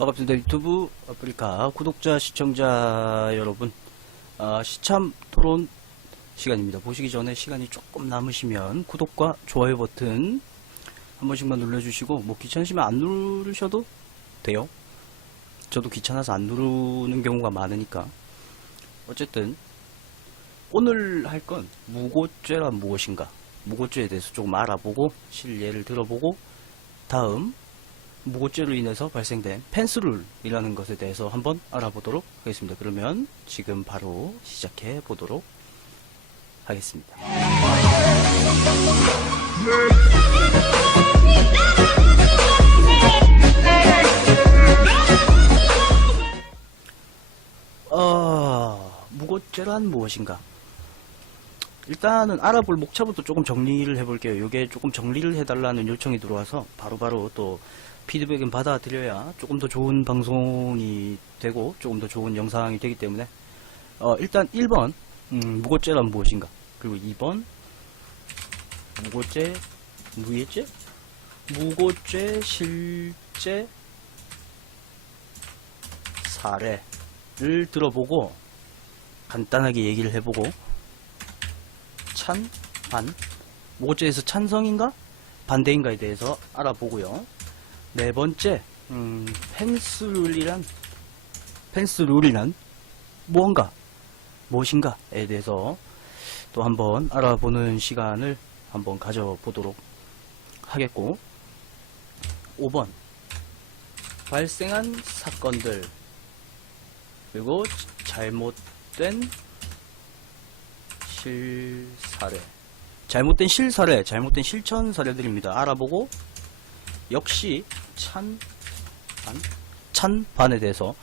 반갑습니다. 유튜브 아프리카 구독자, 시청자 여러분, 시참 토론 시간입니다. 보시기 전에 시간이 조금 남으시면 구독과 좋아요 버튼 한 번씩만 눌러주시고, 뭐 귀찮으시면 안 누르셔도 돼요. 저도 귀찮아서 안 누르는 경우가 많으니까. 어쨌든 오늘 할 건 무고죄란 무엇인가, 무고죄에 대해서 조금 알아보고 실예를 들어보고, 다음 무고죄로 인해서 발생된 펜스룰이라는 것에 대해서 한번 알아보도록 하겠습니다. 그러면 지금 바로 시작해 보도록 하겠습니다. 무고죄란 무엇인가? 일단은 알아볼 목차부터 조금 정리를 해볼게요. 이게 조금 정리를 해달라는 요청이 들어와서 바로바로 또 피드백은 받아들여야 조금 더 좋은 방송이 되고 조금 더 좋은 영상이 되기 때문에, 일단 1번 무고죄란 무엇인가, 그리고 2번 무고죄 무예죄, 무고죄 실제 사례를 들어보고 간단하게 얘기를 해보고, 찬, 반, 무고죄에서 찬성인가 반대인가에 대해서 알아보고요. 네 번째, 펜스룰이란 무엇인가에 대해서 또 한번 알아보는 시간을 한번 가져보도록 하겠고, 5번 발생한 사건들, 그리고 잘못된 실사례, 잘못된 실사례, 잘못된 실천 사례들입니다. 알아보고, 역시 찬반에 대해서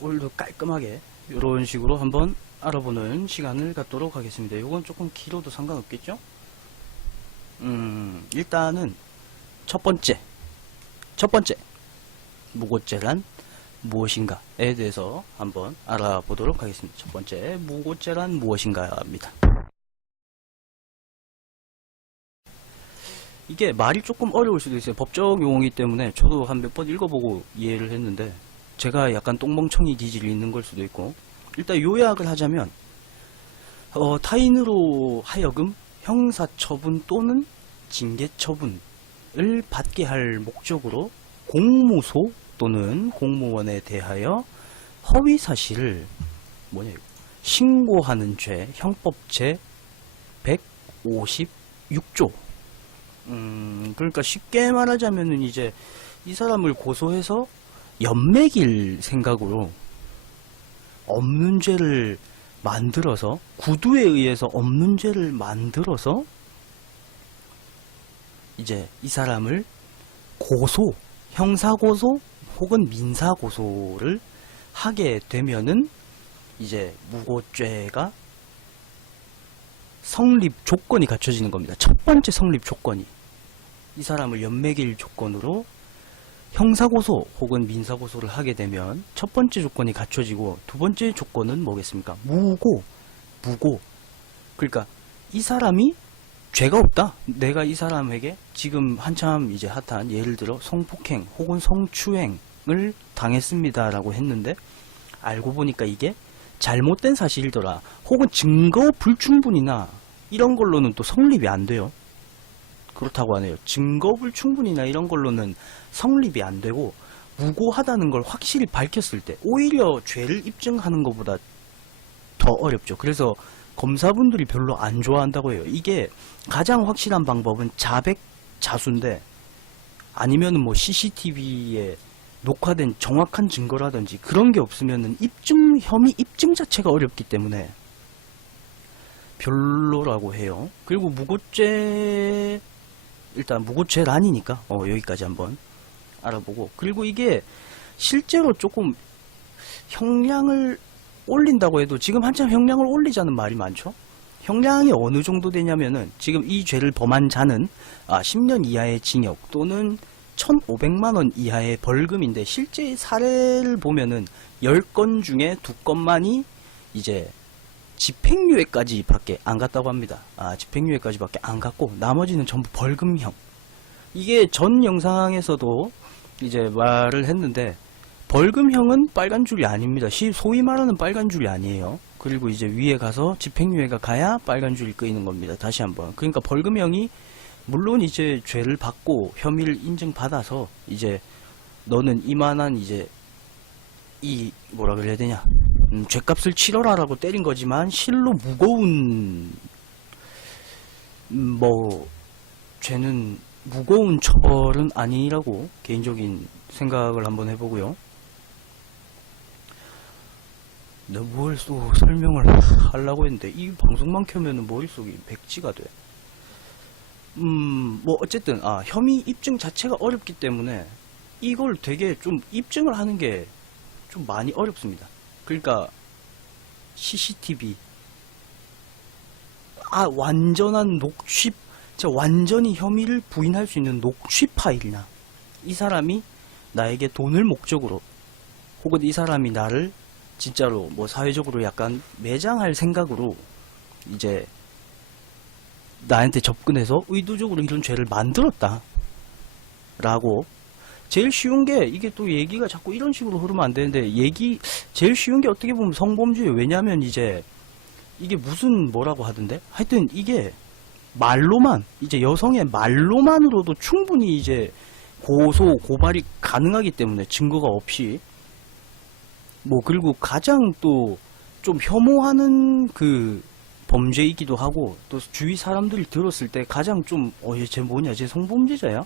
오늘도 깔끔하게 이런 식으로 한번 알아보는 시간을 갖도록 하겠습니다. 이건 조금 길어도 상관없겠죠? 일단은 첫 번째 무고죄란 무엇인가에 대해서 한번 알아보도록 하겠습니다. 첫 번째, 무고죄란 무엇인가입니다. 이게 말이 조금 어려울 수도 있어요. 법적 용어이기 때문에 저도 한 몇 번 읽어보고 이해를 했는데, 제가 약간 똥멍청이 기질이 있는 걸 수도 있고, 일단 요약을 하자면, 타인으로 하여금 형사처분 또는 징계처분을 받게 할 목적으로 공무소 또는 공무원에 대하여 허위사실을 신고하는 죄, 형법 제 156조. 그러니까 쉽게 말하자면은 이제 이 사람을 고소해서 연맥일 생각으로 없는 죄를 만들어서, 구두에 의해서 없는 죄를 만들어서 이제 이 사람을 고소, 형사고소 혹은 민사고소를 하게 되면은 이제 무고죄가 성립 조건이 갖춰지는 겁니다. 첫 번째 성립 조건이, 이 사람을 연맥일 조건으로 형사고소 혹은 민사고소를 하게 되면 첫 번째 조건이 갖춰지고, 두 번째 조건은 뭐겠습니까? 무고. 그러니까 이 사람이 죄가 없다. 내가 이 사람에게 지금 한참 이제 핫한, 예를 들어 성폭행 혹은 성추행을 당했습니다라고 했는데, 알고 보니까 이게 잘못된 사실이더라, 혹은 증거 불충분이나 이런 걸로는 또 성립이 안 돼요. 그렇다고 하네요. 증거 불충분이나 이런 걸로는 성립이 안 되고, 무고하다는 걸 확실히 밝혔을 때 오히려 죄를 입증하는 것보다 더 어렵죠. 그래서 검사분들이 별로 안 좋아한다고 해요. 이게 가장 확실한 방법은 자백자수인데, 아니면은 뭐 CCTV에 녹화된 정확한 증거라든지 그런 게 없으면은 혐의 입증 자체가 어렵기 때문에 별로라고 해요. 그리고 무고죄, 일단 무고죄란이니까 여기까지 한번 알아보고, 그리고 이게 실제로 조금 형량을 올린다고 해도 지금 한참 형량을 올리자는 말이 많죠. 형량이 어느 정도 되냐면은, 지금 이 죄를 범한 자는 10년 이하의 징역 또는 1,500만원 이하의 벌금인데, 실제 사례를 보면은 10건 중에 2건만이 이제 집행유예까지 밖에 안 갔다고 합니다. 집행유예까지 밖에 안 갔고, 나머지는 전부 벌금형. 이게 전 영상에서도 이제 말을 했는데, 벌금형은 빨간 줄이 아닙니다. 소위 말하는 빨간 줄이 아니에요. 그리고 이제 위에 가서 집행유예가 가야 빨간 줄이 끄이는 겁니다. 다시 한번. 그러니까 벌금형이 물론 이제 죄를 받고 혐의를 인정받아서 이제 너는 이만한 이제 뭐라 그래야 되냐, 죄값을 치러라라고 때린 거지만 실로 무거운 죄는 무거운 처벌은 아니라고 개인적인 생각을 한번 해보고요. 내가 뭘 또 설명을 하려고 했는데 이 방송만 켜면은 머릿속이 백지가 돼. 어쨌든 혐의 입증 자체가 어렵기 때문에 이걸 되게 좀 입증을 하는 게 좀 많이 어렵습니다. 그러니까 CCTV 완전한 녹취, 완전히 혐의를 부인할 수 있는 녹취 파일이나 이 사람이 나에게 돈을 목적으로 혹은 이 사람이 나를 진짜로 뭐 사회적으로 약간 매장할 생각으로 이제 나한테 접근해서 의도적으로 이런 죄를 만들었다 라고. 제일 쉬운 게, 이게 또 얘기가 자꾸 이런 식으로 흐르면 안 되는데, 제일 쉬운 게 어떻게 보면 성범죄예요. 왜냐면 이제 이게 무슨 뭐라고 하던데, 하여튼 이게 말로만, 이제 여성의 말로만으로도 충분히 이제 고발이 가능하기 때문에, 증거가 없이. 그리고 가장 또 좀 혐오하는 그 범죄이기도 하고, 또 주위 사람들이 들었을 때 가장 좀 쟤 뭐냐, 쟤 성범죄자야?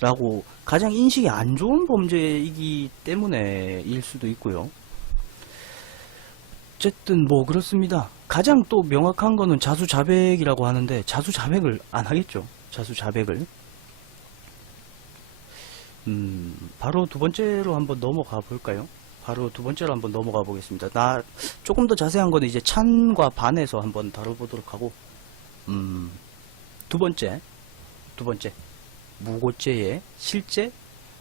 라고 가장 인식이 안 좋은 범죄이기 때문에일 수도 있고요. 어쨌든 그렇습니다. 가장 또 명확한 거는 자수자백이라고 하는데, 자수자백을 안 하겠죠. 자수자백을. 바로 두 번째로 한번 넘어가 볼까요? 바로 두 번째로 한번 넘어가 보겠습니다. 조금 더 자세한 거는 이제 찬과 반에서 한번 다뤄보도록 하고, 두 번째. 무고죄의 실제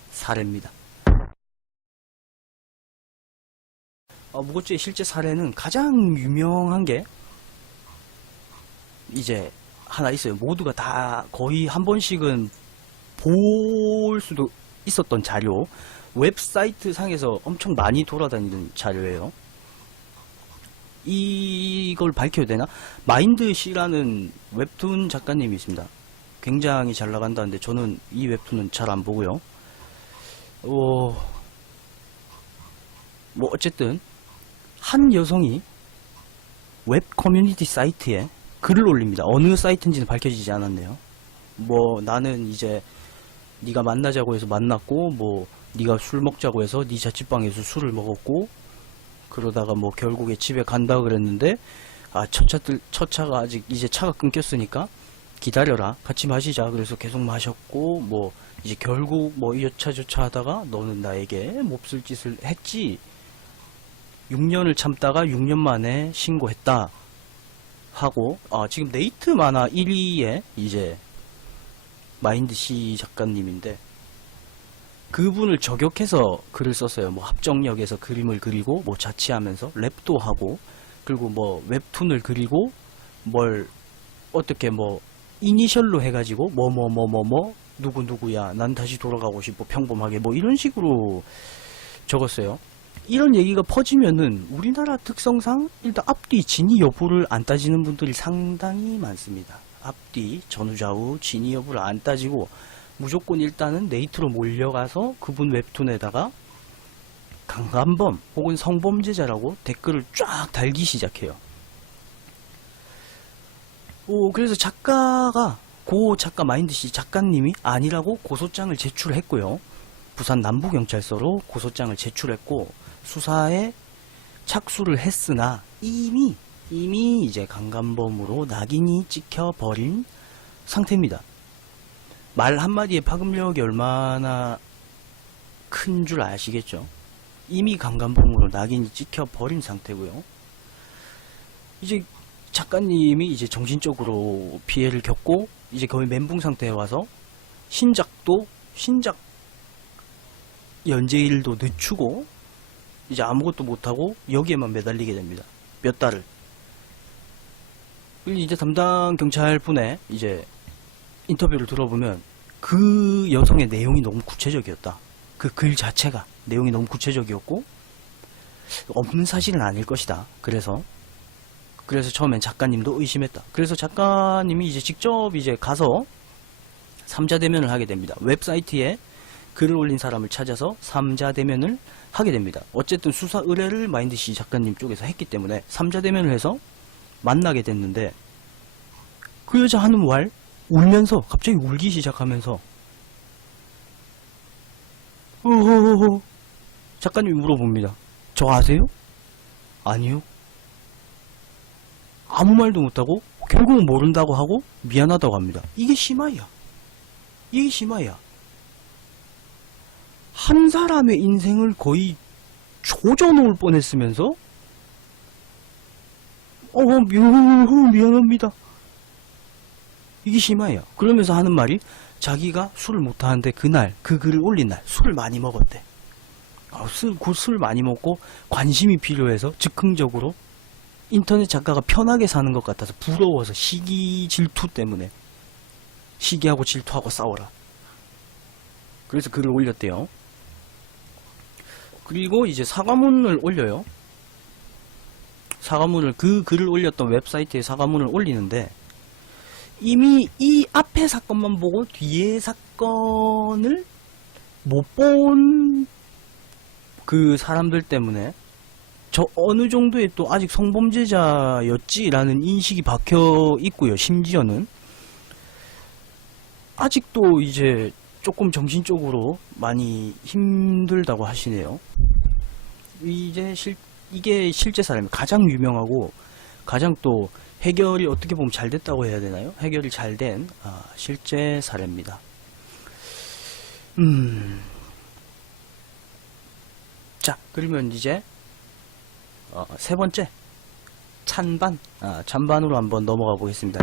사례입니다. 무고죄의 실제 사례는 가장 유명한 게 이제 하나 있어요. 모두가 다 거의 한 번씩은 볼 수도 있었던 자료, 웹사이트 상에서 엄청 많이 돌아다니는 자료예요. 이걸 밝혀야 되나? 마인드씨라는 웹툰 작가님이 있습니다. 굉장히 잘 나간다는데 저는 이 웹툰은 잘 안 보고요. 어쨌든 한 여성이 웹 커뮤니티 사이트에 글을 올립니다. 어느 사이트인지는 밝혀지지 않았네요. 나는 이제 네가 만나자고 해서 만났고, 네가 술 먹자고 해서 네 자취방에서 술을 먹었고, 그러다가 결국에 집에 간다 그랬는데, 첫 차가 아직 이제 차가 끊겼으니까 기다려라, 같이 마시자. 그래서 계속 마셨고, 이제 결국 이여차 저차 하다가 너는 나에게 몹쓸 짓을 했지. 6년을 참다가 6년 만에 신고했다 하고, 지금 네이트 만화 1위에 이제 마인드씨 작가님인데, 그분을 저격해서 글을 썼어요. 합정역에서 그림을 그리고 자취하면서 랩도 하고, 그리고 웹툰을 그리고 어떻게 이니셜로 해가지고 누구누구야, 난 다시 돌아가고 싶어, 평범하게, 이런 식으로 적었어요. 이런 얘기가 퍼지면은 우리나라 특성상 일단 앞뒤 진위 여부를 안 따지는 분들이 상당히 많습니다. 앞뒤 전후좌우 진위 여부를 안 따지고 무조건 일단은 네이트로 몰려가서 그분 웹툰에다가 강간범 혹은 성범죄자라고 댓글을 쫙 달기 시작해요. 그래서 고 작가 마인드씨 작가님이 아니라고 고소장을 제출했고요. 부산 남부경찰서로 고소장을 제출했고 수사에 착수를 했으나 이미 이제 강간범으로 낙인이 찍혀버린 상태입니다. 말 한마디에 파급력이 얼마나 큰 줄 아시겠죠? 이미 강간범으로 낙인이 찍혀버린 상태고요. 이제 작가님이 이제 정신적으로 피해를 겪고 이제 거의 멘붕 상태에 와서 신작 연재일도 늦추고 이제 아무것도 못하고 여기에만 매달리게 됩니다. 몇 달을. 이제 담당 경찰분의 이제 인터뷰를 들어보면 그 여성의 내용이 너무 구체적이었다. 그 글 자체가 내용이 너무 구체적이었고 없는 사실은 아닐 것이다. 그래서 처음엔 작가님도 의심했다. 그래서 작가님이 이제 직접 이제 가서 3자 대면을 하게 됩니다. 웹사이트에 글을 올린 사람을 찾아서 3자 대면을 하게 됩니다. 어쨌든 수사 의뢰를 마인드씨 작가님 쪽에서 했기 때문에 3자 대면을 해서 만나게 됐는데, 그 여자 하는 말 울면서 갑자기 울기 시작하면서 어허허허. 작가님이 물어봅니다. 저 아세요? 아니요. 아무 말도 못하고 결국은 모른다고 하고 미안하다고 합니다. 이게 심하야. 이게 심하야. 한 사람의 인생을 거의 조져놓을 뻔했으면서 미안합니다. 이게 심하야. 그러면서 하는 말이 자기가 술을 못하는데 그날 그 글을 올린 날 술을 많이 먹었대. 술 많이 먹고 관심이 필요해서 즉흥적으로 인터넷 작가가 편하게 사는 것 같아서 부러워서 시기 질투 때문에 시기하고 질투하고 싸워라. 그래서 글을 올렸대요. 그리고 이제 사과문을 올려요. 사과문을, 그 글을 올렸던 웹사이트에 사과문을 올리는데 이미 이 앞에 사건만 보고 뒤에 사건을 못 본 그 사람들 때문에 저 어느 정도의 또 아직 성범죄자였지라는 인식이 박혀 있고요. 심지어는 아직도 이제 조금 정신적으로 많이 힘들다고 하시네요. 이게 실제 사람이 가장 유명하고 가장 또 해결이 어떻게 보면 잘 됐다고 해야 되나요? 해결이 잘 된 실제 사례입니다. 자, 그러면 이제 세 번째 찬반, 찬반으로 한번 넘어가 보겠습니다.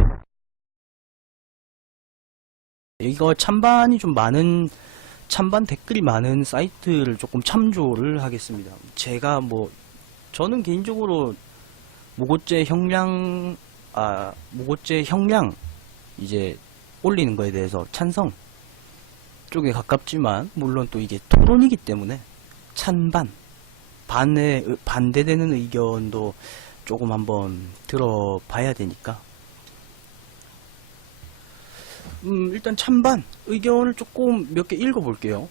이거 찬반이 좀 많은, 찬반 댓글이 많은 사이트를 조금 참조를 하겠습니다. 제가 저는 개인적으로 무고죄 형량 이제 올리는 거에 대해서 찬성 쪽에 가깝지만, 물론 또 이게 토론이기 때문에 찬반, 반대되는 의견도 조금 한번 들어봐야 되니까. 일단 찬반 의견을 조금 몇 개 읽어볼게요.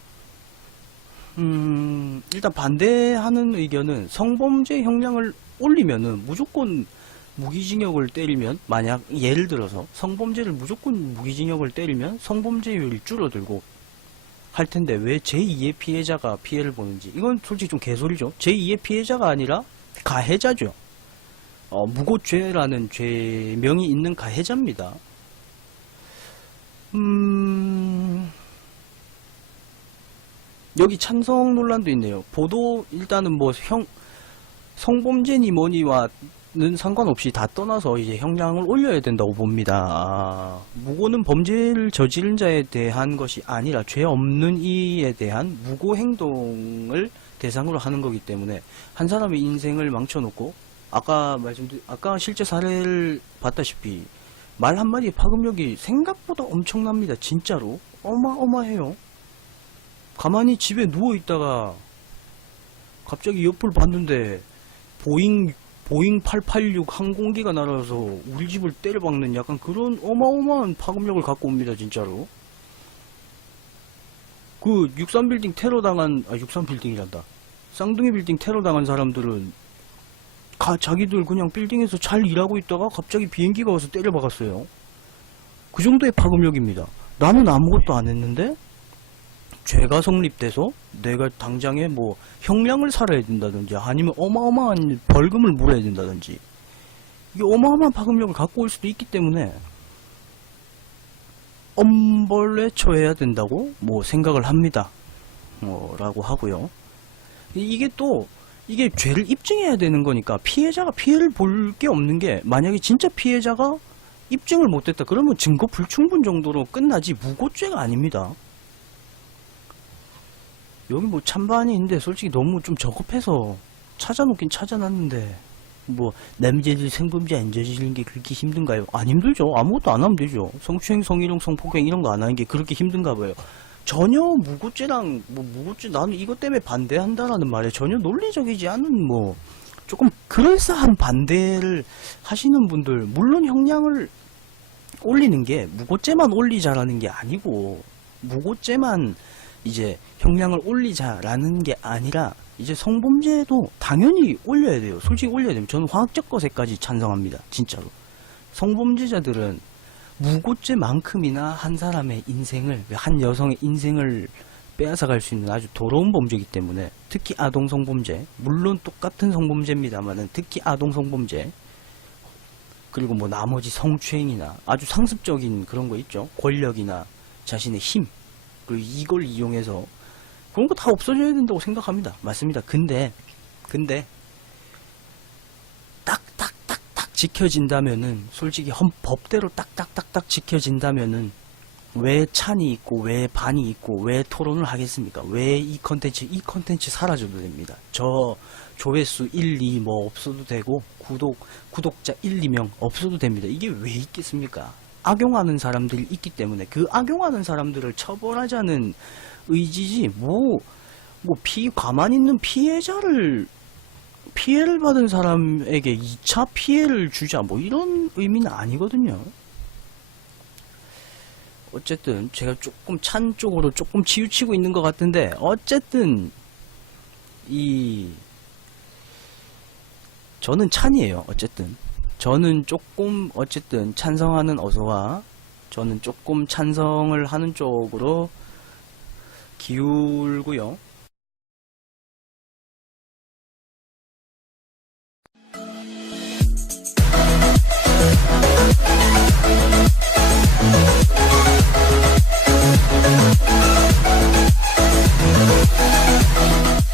일단 반대하는 의견은 성범죄 형량을 올리면은 무조건 무기징역을 때리면, 만약 예를 들어서 성범죄를 무조건 무기징역을 때리면 성범죄율이 줄어들고 할 텐데 왜 제2의 피해자가 피해를 보는지. 이건 솔직히 좀 개소리죠. 제2의 피해자가 아니라 가해자죠. 무고죄라는 죄명이 있는 가해자입니다. 여기 찬성 논란도 있네요. 보도, 일단은 성범죄니 뭐니와는 상관없이 다 떠나서 이제 형량을 올려야 된다고 봅니다. 무고는 범죄를 저지른 자에 대한 것이 아니라 죄 없는 이에 대한 무고 행동을 대상으로 하는 거기 때문에 한 사람의 인생을 망쳐놓고, 아까 실제 사례를 봤다시피 말 한마디의 파급력이 생각보다 엄청납니다. 진짜로 어마어마해요. 가만히 집에 누워있다가 갑자기 옆을 봤는데 보잉 886 항공기가 날아서 우리 집을 때려박는 약간 그런 어마어마한 파급력을 갖고 옵니다. 진짜로. 그 63빌딩 테러당한, 63빌딩이란다. 쌍둥이 빌딩 테러당한 사람들은 자기들 그냥 빌딩에서 잘 일하고 있다가 갑자기 비행기가 와서 때려박았어요. 그 정도의 파급력입니다. 나는 아무것도 안 했는데 죄가 성립돼서 내가 당장에 형량을 살아야 된다든지 아니면 어마어마한 벌금을 물어야 된다든지, 이게 어마어마한 파급력을 갖고 올 수도 있기 때문에 엄벌에 처해야 된다고 생각을 합니다. 라고 하고요. 이게 죄를 입증해야 되는 거니까 피해자가 피해를 볼 게 없는 게, 만약에 진짜 피해자가 입증을 못했다 그러면 증거 불충분 정도로 끝나지 무고죄가 아닙니다. 여기 찬반이 있는데 솔직히 너무 좀 적급해서 찾아놓긴 찾아놨는데, 남자들 성범죄 안 저지르는 게 그렇게 힘든가요? 안 힘들죠. 아무것도 안 하면 되죠. 성추행, 성희롱, 성폭행 이런 거 안 하는 게 그렇게 힘든가 봐요. 전혀 무고죄랑 뭐 무고죄 나는 이것 때문에 반대한다라는 말에 전혀 논리적이지 않은 뭐 조금 그럴싸한 반대를 하시는 분들, 물론 형량을 올리는 게 무고죄만 올리자라는 게 아니고, 무고죄만 이제 형량을 올리자라는 게 아니라 이제 성범죄도 당연히 올려야 돼요. 솔직히 올려야 됩니다. 저는 화학적 거세까지 찬성합니다. 진짜로. 성범죄자들은 무고죄만큼이나 한 사람의 인생을, 한 여성의 인생을 빼앗아갈 수 있는 아주 더러운 범죄이기 때문에, 특히 아동 성범죄, 물론 똑같은 성범죄입니다만은 특히 아동 성범죄, 그리고 뭐 나머지 성추행이나 아주 상습적인 그런 거 있죠. 권력이나 자신의 힘, 그리고 이걸 이용해서 그런 거 다 없어져야 된다고 생각합니다. 맞습니다. 근데 딱딱딱딱 지켜진다면은, 솔직히 헌법대로 딱딱딱딱 지켜진다면은 왜 찬이 있고 왜 반이 있고 왜 토론을 하겠습니까? 왜 이 컨텐츠 사라져도 됩니다. 저 조회수 1, 2 뭐 없어도 되고 구독자 1, 2명 없어도 됩니다. 이게 왜 있겠습니까? 악용하는 사람들이 있기 때문에 그 악용하는 사람들을 처벌하자는 의지지, 가만히 있는 피해를 받은 사람에게 2차 피해를 주자 뭐 이런 의미는 아니거든요. 어쨌든 제가 조금 찬 쪽으로 조금 치우치고 있는 것 같은데, 어쨌든 저는 찬이에요. 어쨌든 저는 조금 찬성하는 어서와 저는 조금 찬성을 하는 쪽으로 기울고요.